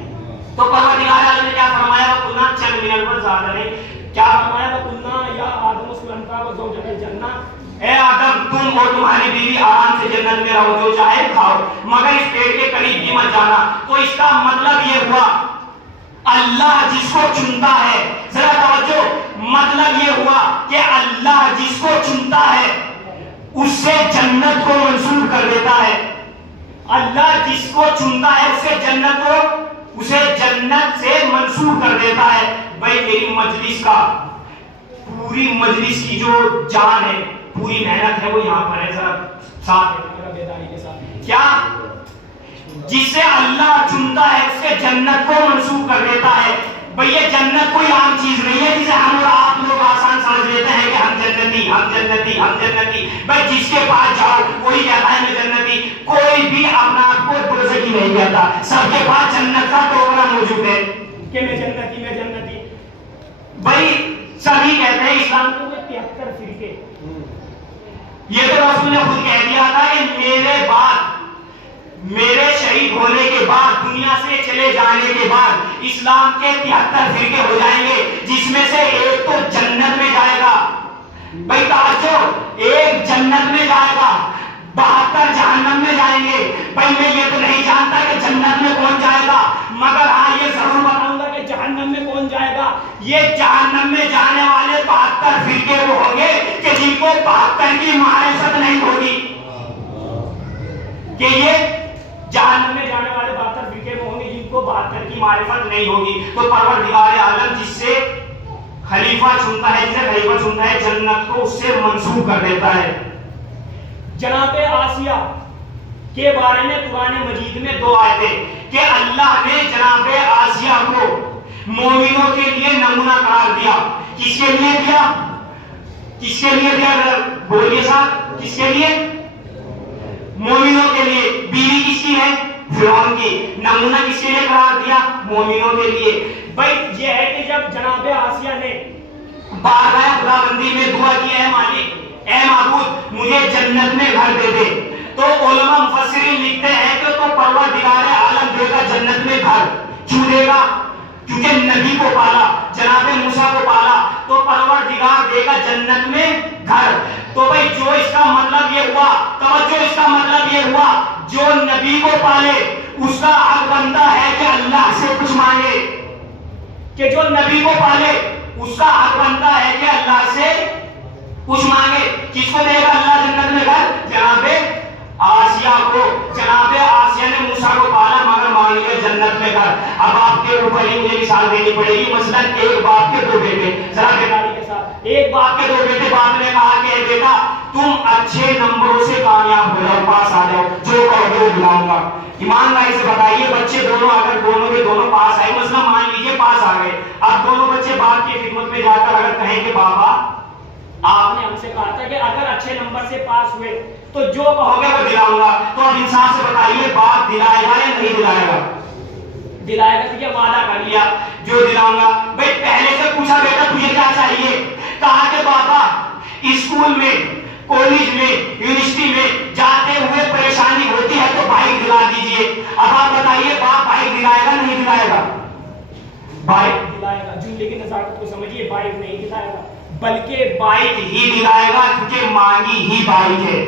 تو پروردگار عالم نے کیا فرمایا؟ وَقُلْنَا، چند منٹ پر زیادہ نہیں، کیا فرمایا؟ وَقُلْنَا یا آدم اسْكُنْ أَنْتَ وَزَوْجُكَ الْجَنَّةَ، اے آدم تم اور تمہاری بیوی آرام سے جنت میں رہو، جو چاہے کھاؤ، مگر اس پیڑ کے قریب بھی مت جانا۔ تو اس کا مطلب یہ ہوا اللہ جس کو چنتا ہے، ذرا توجہ، مطلب یہ ہوا کہ اللہ جس کو چنتا ہے اس سے جنت کو منسوب کر دیتا ہے۔ اللہ جس کو چنتا ہے اسے جنت سے منسوب کر دیتا ہے۔ بھائی میری مجلس کا پوری مجلس کی جو جان ہے، پوری محنت ہے، وہ یہاں پر ہے، ذرا ساتھ ہے میرا بیداری کے ساتھ۔ کیا جسے اللہ چنتا ہے اس سے جنت کو منسوب کر دیتا ہے۔ بھئی یہ جنت کوئی عام چیز نہیں ہے جسے ہم اور آپ لوگ آسان سمجھ لیتے ہیں کہ ہم جنتی ہم جنتی ہم جنتی۔ بھئی جس کے پاس جاؤ وہی کہتا ہے میں جنتی، کوئی بھی اپنا آپ کو دوزخی نہیں کہتا، سب کے پاس جنت کا ٹوکرا موجود ہے کہ میں جنتی میں جنتی۔ بھئی سبھی کہتے ہیں اسلام کے 73 فرقے، یہ تو رسول نے خود کہہ دیا تھا کہ میرے شہید ہونے کے بعد، دنیا سے چلے جانے کے بعد اسلام کے 73 فرقے ہو جائیں گے، جس میں سے ایک تو جنت میں جائے گا، بھائی توجہ، ایک جنت میں جائے گا، 72 جہنم میں جائیں گے. بھائی میں یہ تو نہیں جانتا کہ جنت میں کون جائے گا، مگر ہاں یہ ضرور بتاؤں گا کہ جہنم میں کون جائے گا. یہ جہنم میں جانے والے 72 فرقے وہ ہوں گے کہ جن کو 72 کی معرفت نہیں ہوگی. کہ یہ جہنم میں جانے والے 72 فرقے وہ ہوں گے جن کو 72 کی معرفت نہیں ہوگی. تو پروردگار عالم جس سے خلیفہ چنتا ہے، جسے خلیفہ چنتا ہے، جنت کو اس سے منسوب کر دیتا ہے. جناب آسیہ کے بارے میں قرآن مجید میں 2 آیتیں کہ اللہ نے جناب آسیہ کو مومنوں کے لیے نمونہ قرار دیا. کس کے لیے دیا؟ کس کے لیے دیا؟ بولیے صاحب، کس کے لیے؟ مومنوں کے لیے. بیوی کس کی ہے؟ فرعون کی. نمونہ کس کے لیے قرار دیا؟ مومنوں کے لیے. بھائی یہ ہے کہ جب جناب آسیہ نے بارگاہ خداوندی میں دعا کی ہے مالک اے معبود مجھے جنت میں گھر دے دے، تو علماء مفسرین لکھتے ہیں کہ تو پروردگار عالم دے گا جنت میں گھر. کیوں دے گا؟ کیونکہ نبی کو پالا، جناب موسیٰ کو پالا، تو پروردگار دے گا جنت میں گھر. تو بھائی جو اس کا مطلب یہ ہوا، توجہ، اس کا مطلب یہ ہوا جو نبی کو پالے اس کا حق بنتا ہے کہ اللہ سے کچھ مانگے. کہ جو نبی کو پالے اس کا حق بنتا ہے کہ اللہ سے کچھ مانگے. کس کو دے گا اللہ جنت میں گھر؟ جناب آسیہ کو. جناب آسیہ نے موسیٰ کو پالا مگر مانگ لیا جنت میں گھر. اب آپ کے اوپر ہی مجھے مثال دینی پڑے گی. مثلا ایک باپ کے 2 بیٹے، ذرا بیداری کے ساتھ، ایک باپ کے 2 بیٹے. باپ نے کہا کہ بیٹا تم اچھے نمبروں سے کامیاب ہو جاؤ، پاس آ جاؤ، جو کہو گے وہ دلاؤں گا. ایمانداری سے بتائیے بچے دونوں اگر دونوں کے دونوں پاس آئے، مثلا مان لیجیے پاس آ گئے، اب دونوں بچے باپ کی خدمت میں جا کر اگر کہیں کہ بابا آپ نے ہم سے کہا تھا کہ اگر اچھے نمبر سے پاس ہوئے تو جو کہو گے وہ دلاؤں گا، تو اب انصاف سے بتائیے باپ دلائے گا یا نہیں دلائے گا؟ دلائے گا. تو یہ وعدہ کر لیا جو دلاؤں گا. بھائی پہلے سے پوچھا بیٹا تجھے کیا چاہیے؟ کہا کہ بابا اسکول میں، کالج میں، یونیورسٹی میں جاتے ہوئے پریشانی ہوتی ہے تو بائک دلا دیجئے. اب آپ بتائیے باپ بائک دلائے گا نہیں دلائے گا؟ بائک دلائے گا. جملے کی نزاکت کو سمجھیے، بائک نہیں دلائے گا بلکہ بائک ہی دلائے گا کیونکہ مانگی ہی بائک ہے.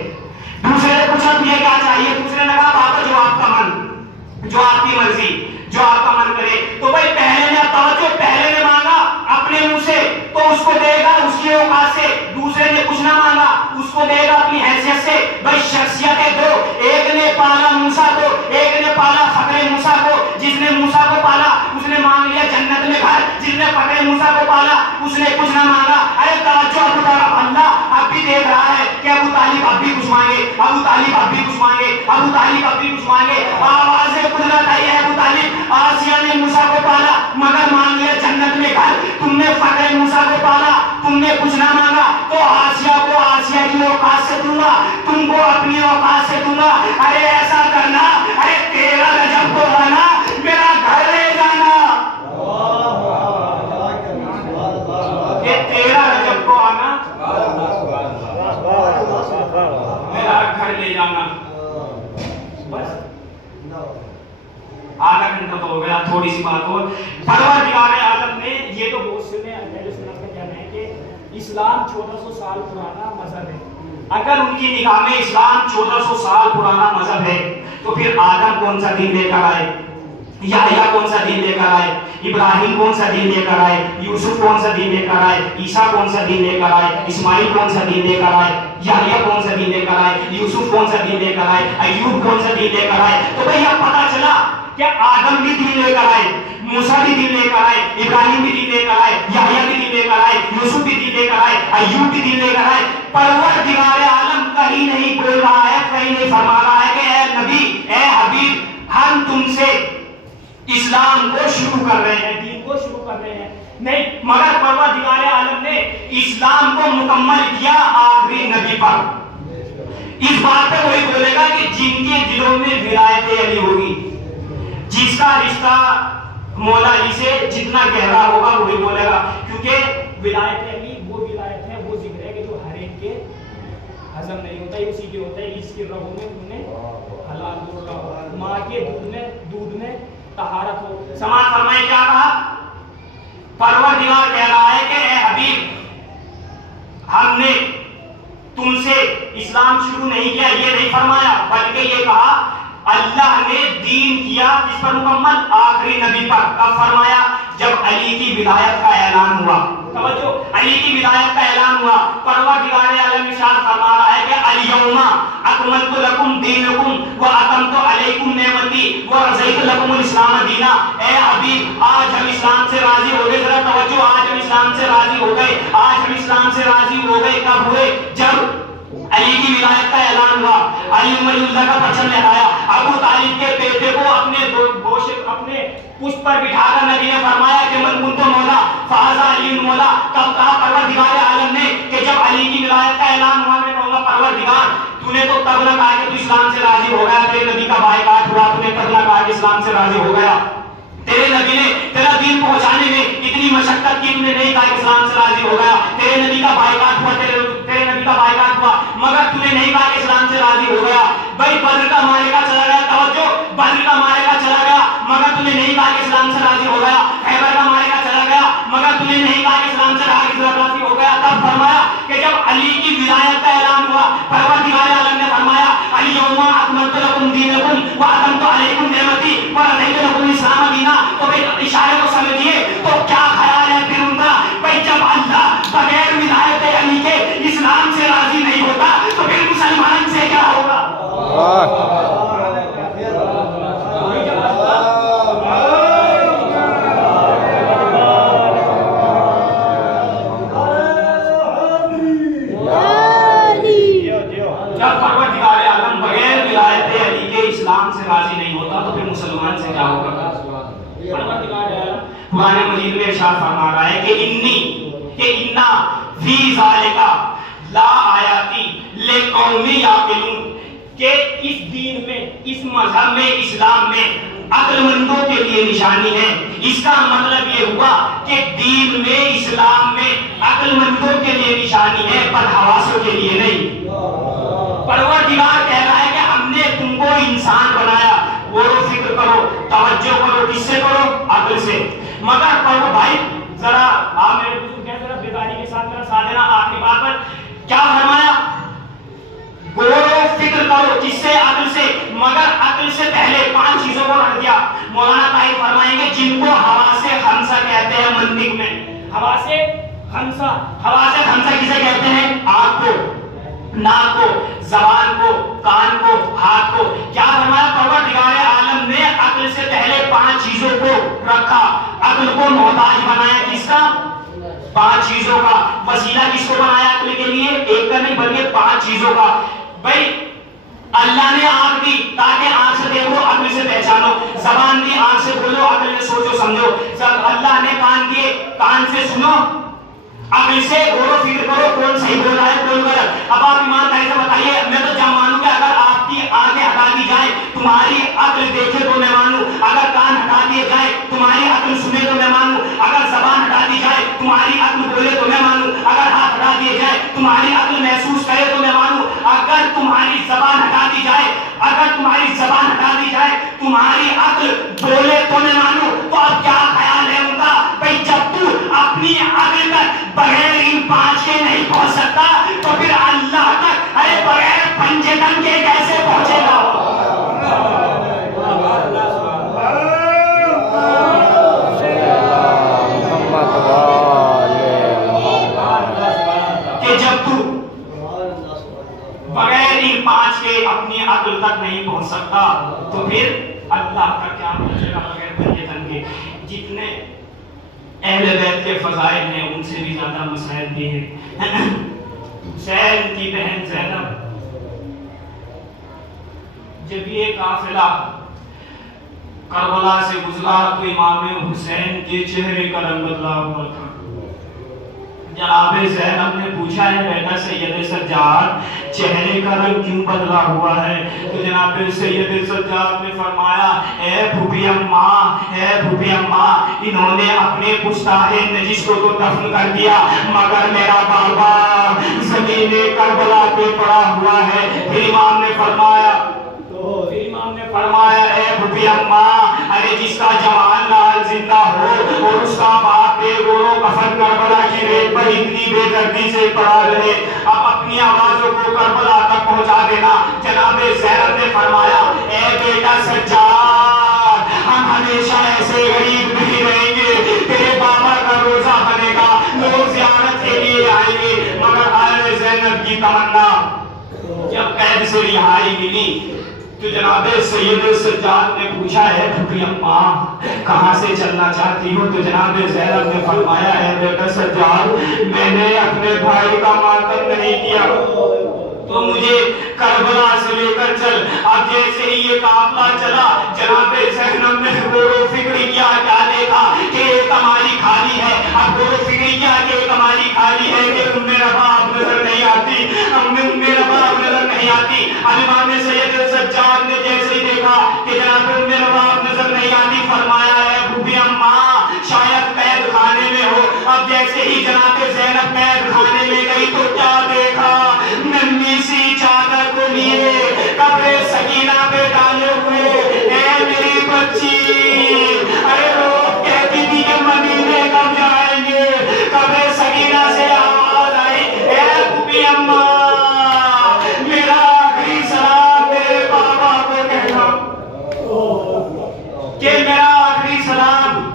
دوسرے نے پوچھا تجھے کیا چاہیے؟ دوسرے نے کہا بابا جو آپ کا من، جو آپ کی مرضی، جو آپ کا من کرے. تو بھائی پہلے نے توجہ، پہلے نے مانگا اپنے منہ سے تو اس کو دے گا اس کی اوقات سے. دوسرے نے کچھ نہ مانگا اس کو دے گا اپنی حیثیت سے. بھائی شخصیتیں 2، ایک نے پالا موسیٰ کو، ایک نے پالا فقر موسیٰ کو. جس نے موسیٰ کو پالا اس نے مانگ لیا جنت میں گھر، جس نے فقر موسیٰ کو پالا اس نے کچھ نہ مانگا. ارے توجہ، ابو طالب اللہ اب بھی دیکھ رہا ہے کہ ابو طالب اب بھی کچھ مانگے، ابو طالب اب بھی کچھ مانگے، ابو طالب اب بھی کچھ مانگے. آواز قدرت آئی ہے ابو طالب آسیہ نے موسیٰ کو پالا مگر مانگ لیا جنت میں گھر. تم نے فقر موسیٰ کو پالا، تم نے کچھ نہ مانگا، تو آسیہ کو آسیہ کی اوقات سے دوں گا، تم کو اپنی اوقات سے دوں گا. ارے ایسا کرنا، ارے تیرا رجب کو آنا، میرا گھر لے جانا. کہ تیرا رجب کو آنا، میرا گھر لے جانا. بس آدھا گھنٹہ تو ہو گیا، تھوڑی سی بات اور. پروردگار عالم نے یہ تو بہت سے اہل سنت کا کہنا ہے کہ اسلام 1400 سال پرانا مذہب ہے. اگر ان کی نگاہ میں اسلام 1400 سال پرانا مذہب ہے تو پھر آدم کون سا دین لے کر آئے؟ یحییٰ کون سا دین لے کر آئے؟ ابراہیم کون سا دین لے کر آئے؟ یوسف کون سا دین لے کر آئے؟ عیسیٰ کون سا دین لے کر آئے؟ اسماعیل کون سا دین لے کر آئے؟ یحییٰ کون سا دین لے کر آئے؟ یوسف کون سا دین لے کر آئے؟ ایوب کون سا دین لے کر آئے؟ تو بھئی اب پتا چلا کہ آدم بھی دین لے کر آئے، موسیٰ بھی دین لے کر آئے، ابراہیم بھی دین لے کر آئے، یحییٰ بھی دین لے کر آئے، یوسف بھی دین لے کر آئے، ایوب بھی دین لے کر آئے. پروردگار عالم کہیں نہیں بول رہا ہے، کہیں نہیں فرما رہا ہے کہ اے نبی، اے حبیب، ہم تم سے اسلام کو شروع کر رہے ہیں، دین کو شروع کر رہے ہیں. نہیں، مگر پروردگار عالم نے اسلام کو مکمل کیا آخری نبی پر. اس بات پہ وہی بولے گا کہ جن کے دلوں میں ولایت علی ہوگی، جس کا رشتہ مولا علی سے جتنا گہرا ہوگا وہی بولے گا. کیونکہ ولایت علی وہ ولایت ہے، وہ ذکر ہے کہ جو ہر ایک کے ہضم نہیں ہوتا، یہ اسی کے ہوتا ہے. اس کی رگوں میں انہیں حلال بول رہا ہو، ماں کے دودھ میں طہارت ہو. سماعت فرمائے کیا کہا؟ پروردگار کہہ رہا ہے کہ اے حبیب ہم نے تم سے اسلام شروع نہیں کیا، یہ نہیں فرمایا، بلکہ یہ کہا اللہ نے دین کیا جس پر مکمل آخری نبی پر. کب فرمایا؟ جب علی کی ولایت کا اعلان ہوا. توجہ، علی کی ولایت کا اعلان ہوا. پروردگار عالم ارشاد فرما رہا ہے کہ الیوم اکملت لکم دینکم واتممت علیکم نعمتی ورضیت لکم الاسلام دینا. اے حبیب، آج ہم اسلام سے راضی ہو گئے. ذرا توجہ، آج ہم اسلام سے راضی ہو گئے. آج ہم اسلام سے راضی ہو گئے. کب ہوئے؟ جب علی کی ولایت کا اعلان ہوا. علی ولی اللہ کا پرچم لہرایا. ابو طالب کے بیٹے کو اپنے پشت پر بٹھا کر نبی نے فرمایا کہ من کنت مولا فہذا علی مولا. کب کہا پروردگار عالم نے کہ جب علی کی ولایت کا اعلان ہوا. میں کہوں گا پروردگار تو نے تو تب نہ کہا کہ تو اسلام سے راضی ہو گیا. تیرے نبی کا بائیکاٹ ہوا، تو نے تب نہ کہا کہ اسلام سے راضی ہو گیا. تیرے نبی نے تیرا دین پہنچانے میں اتنی مشقت کی، تم نے نہیں کہا کہ اسلام سے راضی ہو گیا. تیرے نبی کا بائیکاٹ ہوا، تیرے نبی کا بائیکاٹ ہوا، مگر تم نے نہیں کہا کہ اسلام سے راضی ہو گیا. بھائی بدر کا معرکہ چلا گیا. توجہ، بدر کا معرکہ چلا گیا مگر تم نے نہیں کہا کہ اسلام سے راضی ہو گیا. خیبر کا معرکہ چلا گیا مگر تم نے نہیں کہا کہ اسلام سے راضی ہو گیا. تب فرمایا کہ جب علی کی ولایت کا اعلان ہوا، پروردگار عالم نے فرمایا الیوم اکملت لکم دینکم واتممت علیکم نعمتی ورضیت لکم الاسلام دینا. تو بھائی اشارے کو سمجھیے. تو کیا خیال ہے پھر ان کا؟ بھائی جب اللہ بغیر ولایت علی کے اسلام سے راضی نہیں ہوتا تو پھر مسلمان سے کیا ہوگا؟ جب پروردگار عالم بغیر ولایت علی کے اسلام سے راضی نہیں ہوتا تو پھر مسلمان سے کیا ہوگا؟ پروردگار عالم قرآن مجید میں ارشاد فرما رہا ہے کہ انا فی ذالک لا آیاتی لقوم یعقلون. کہ اس دین میں، اس مذہب میں، اسلام میں عقل مندوں کے لیے نشانی ہے. اس کا مطلب یہ ہوا کہ دین میں، اسلام میں عقل مندوں کے لیے نشانی ہے، بدحواسوں کے لیے نہیں. پروردگار کہہ رہا ہے کہ ہم نے تم کو انسان بنایا. غور و فکر کرو، توجہ کرو. کس سے کرو؟ عقل سے. مگر پڑھو بھائی، ذرا آپ میرے بزرگ کہہ ذرا بیداری کے ساتھ میرا ساتھ دینا. آخری بات پر کیا فرمایا؟ غور و فکر کرو. کس سے؟ عقل سے. مگر عقل سے پہلے 5 چیزوں کو رکھ دیا. مولانا طاہر فرمائیں گے جن کو حواس خمسہ کہتے ہیں منطق میں. حواس خمسہ کسے کہتے ہیں؟ آنکھ کو، ناک کو، زبان کو، کان کو، ہاتھ کو. کیا فرمایا؟ پروردگار عالم نے عقل سے پہلے 5 چیزوں کو رکھا. عقل کو محتاج بنایا. کس کا؟ 5 چیزوں کا. وسیلہ کس کو بنایا عقل کے لیے؟ ایک کا نہیں بلکہ 5 چیزوں کا. بھائی اللہ نے آنکھ دی تاکہ آنکھ سے دیکھو، عقل سے پہچانو. زبان دی، آنکھ سے بولو، عقل سے سوچو سمجھو. اللہ نے کان دیے، کان سے سنو، عقل سے غور و فکر کرو کون صحیح بول رہا ہے کون غلط. اب آپ ایمانداری سے بتائیے. میں تو جب مانوں کہ اگر آپ کی آنکھیں ہٹا دی جائے تمہاری عقل دیکھے تو میں مانوں. اگر کان ہٹا دیے جائے تمہاری عقل سنے تو میں مانوں. اگر زبان ہٹا دی جائے تمہاری عقل بولے تو میں مانوں. اگر ہاتھ ہٹا دیے جائے تمہاری عقل محسوس کرے تو میں مانوں. اگر تمہاری زبان ہٹا دی جائے تمہاری عقل بولے تو میں مانوں. تو اب کیا خیال ہے ان کا؟ بھائی جب تو اپنی عقل تک بغیر ان 5 کے نہیں پہنچ سکتا تو پھر اللہ تک ارے بغیر پنجے تن کے کیسے پہنچے گا؟ کہ جب تو بغیر ان 5 کے اپنی عقل تک نہیں پہنچ سکتا تو پھر اللہ تک کیا پہنچے گا بغیر پنجے تن کے؟ جتنے اہل بیت کے فضائل ہیں ان سے بھی زیادہ مسائل بھی ہیں. حسین کی بہن زینب جب یہ قافلہ کربلا سے گزرا تو امام حسین کے چہرے کا رنگ بدلا ہوا تھا. جناب زینب نے پوچھا ہے بیٹا سید سجاد چہرے کا رنگ کیوں بدلا ہوا ہے؟ تو جناب سید سجاد نے فرمایا اے پھوپھی اماں انہوں نے اپنے پشتاہ نجس کو تو دفن کر دیا مگر میرا بابا زمین کربلا پہ پڑا ہوا ہے. پھر امام نے فرمایا اے پھوپھی اماں ارے جس کا جوان لال زندہ ہو اور اس کا باپ بے گورو کفن کربلا کی ریت پر پر اتنی بے دردی سے پڑا رہے، اب اپنی آوازوں کو کربلا تک پہنچا دینا۔ جناب زینب نے فرمایا اے بیٹا سجاد، ہم ہمیشہ ایسے غریب نہیں رہیں گے، تیرے بابا کا روزہ بنے گا، لوگ زیارت کے لیے آئیں گے۔ مگر اے زینب کی تمنا، جب قید سے رہائی ملی تو جناب سید سجاد نے پوچھا ہے پھپھی اماں کہاں سے چلنا چاہتی ہو؟ تو جناب زینب نے فرمایا ہے بیٹا سجاد، میں نے اپنے بھائی کا ماتم نہیں کیا تو مجھے کربلا سے لے کر چل۔ اب جیسے ہی یہ قافلہ چلا، جناب زینب نے غور و فکر کیا، کیا دیکھا کہ ایک کماری خالی ہے۔ اب غور و فکر کیا کہ ایک کماری خالی ہے کہ میرا باپ نظر نہیں آتی، میرا باپ نظر نہیں آتی۔ اب امام سید سجاد نے جیسے ہی دیکھا کہ جناب میرا باپ نظر نہیں آتی، فرمایا ہے پھوپھی اماں شاید قید خانے میں ہو۔ اب جیسے ہی جناب زینب قید خانے میں گئی تو کیا دیکھا، ننھی سی چادر کو لیے قبر سکینہ پہ ڈالے ہوئے، اے میری بچی، ارے لوگ کہتی تھی کہ مدینے کب جائیں گے، قبر سکینہ سے آواز آئی اے پھوپھی اماں میرا آخری سلام میرے بابا کو کہنا کہ میرا آخری سلام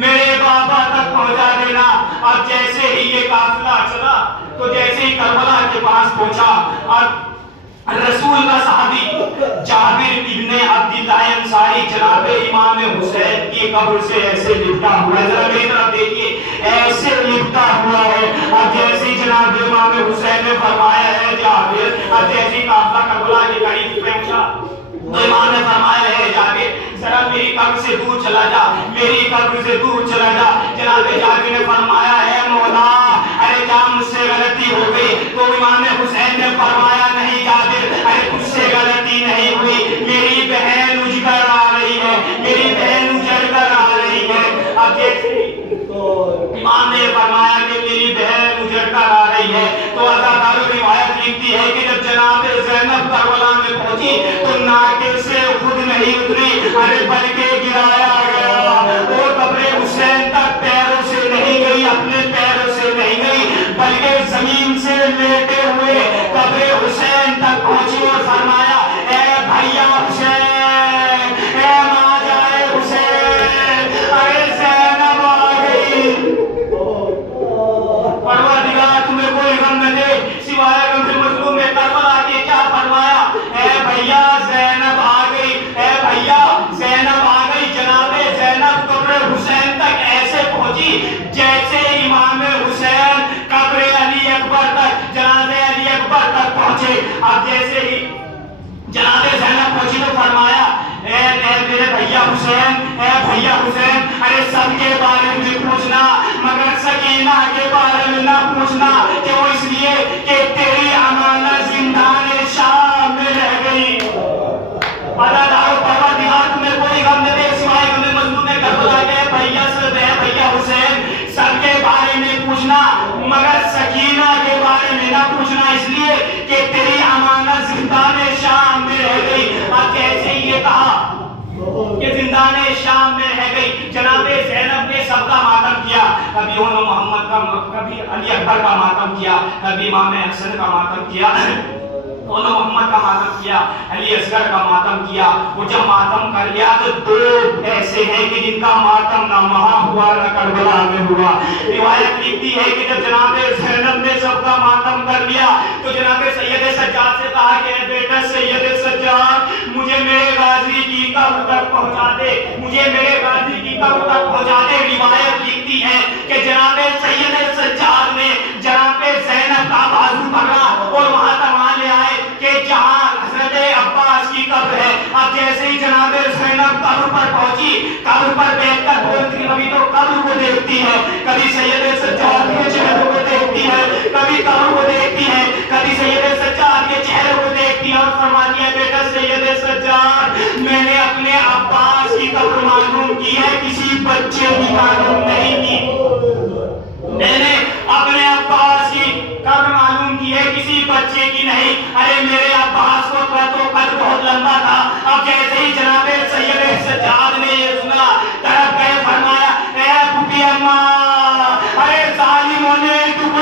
میرے بابا تک پہنچا دینا۔ اب جیسے ہی یہ قافلہ چلا تو جیسے ہی کربلا کے پاس پہنچا اور رسول کا صحابی جابر ابن عبداللہ انصاری جناب امام حسین کی قبر سے ایسے لپٹا ہوا ہے، ذرا میری طرف دیکھیے، ایسے لپٹا ہوا ہے۔ اب جیسے ہی جناب امام حسین نے فرمایا ہے جابر، اب جیسے ہی قافلہ کربلا کے قریب پہنچا تو امام نے فرمایا ہے جابر ذرا میری قبر سے دور چلا جا، میری قبر سے دور چلا جا۔ جناب جابر نے فرمایا ہے مولا ارے جا مجھ سے غلطی ہو گئی۔ تو امام حسین نے فرمایا نہیں جابر، ارے تجھ سے غلطی نہیں ہوئی، میری بہن اجڑ کر آ رہی ہے، میری بہن اجڑ کر آ رہی ہے۔ اب جیسے امام نے فرمایا کہ میری بہن اجڑ کر آ رہی ہے تو ازادار روایت لکھتی ہے کہ جب جناب زینب کربلا میں پہنچی تو ناقے سے خود نہیں اتری، ارے بلکہ گرایا گیا، وہ قبر حسین تک پیروں سے نہیں گئی، اپنے پیروں سے نہیں گئی بلکہ زمین سے لیٹے ہوئے قبر حسین تک پہنچی اور فرمایا اے بھیا حسین، اے ماں جائے حسین، ارے زینب آ گئی۔ پروردگار تمہیں کوئی غم نہ دے سوائے غم مظلوم کربلا کے۔ کیا فرمایا اے بھیا زینب آ گئی، اے بھیا زینب آ گئی۔ جناب زینب قبر حسین تک ایسے پہنچی جیسے امام حسین قبر علی اکبر تک، جناب علی اکبر تک پہنچے۔ اب جیسے ہی جناب زینب پہنچی تو فرمایا اے میرے بھیا حسین، اے بھیا حسین، ارے سب کے بارے میں پوچھنا مگر سکینہ کے بارے میں نہ پوچھنا، کیوں؟ اس لیے کہ تیری امانت زندان شام میں رہ گئی۔ ادادار پروردگار تمہیں کوئی غم نہ دے سوائے غم مظلوم کربلا کے۔ بھیا سب ہے بھیا حسین، سب کے بارے میں پوچھنا مگر سکینہ کے بارے میں نہ پوچھنا، اس لیے کہ تیری امانت زندان شام میں رہ گئی۔ اب جیسے ہی یہ کہا کہ زندان شام میں رہ گئی، جناب زینب نے سب کا ماتم کیا، کبھی محمد کا، کبھی علی اکبر کا ماتم کیا، کبھی امام حسن کا ماتم کیا، محمد کا ماتم کیا، علی اصغر کا ماتم کیا۔ وہ جب ماتم کر لیا تو دو ایسے ہیں کہ جن کا ماتم نہ وہاں ہوا نہ کربلا میں ہوا۔ روایت لکھتی ہے کہ جب جناب زینب نے سب کا ماتم کر لیا تو جناب سید سجاد سے کہا کہ بیٹا سید سجاد مجھے میرے غازی کی قبر تک پہنچا دے، مجھے میرے غازی کی قبر تک پہنچا دے۔ روایت لکھتی ہے کہ جناب سید سجاد نے جناب زینب کا بازو پکڑا اور وہاں تک لے آئے کہ جہاں حضرت عباس کی قبر ہے۔ اب جیسے ہی جناب زینب قبر پر پہنچی، قبر پر بیٹھ کر بولتی، کبھی تو قبر کو دیکھتی ہے، کبھی سید سجاد کے چہرے کو دیکھتی ہے، کبھی قبر کو دیکھتی ہے، کبھی سید سجاد کے چہرے کو دیکھتی ہے اور فرماتی ہے بیٹا سید سجاد میں نے اپنے عباس کی قبر معلوم کی ہے، کسی بچے کی معلوم نہیں کی، میں نے اپنے عباس کی قبر معلوم کی ہے، کسی بچے کی نہیں۔ ارے میرے عباس کو تو قد بہت لمبا تھا۔ اب جیسے ہی جناب سید سجاد نے یہ سنا طرف گئے، فرمایا اے پھوپھی اماں، ارے ظالموں نے ٹکڑے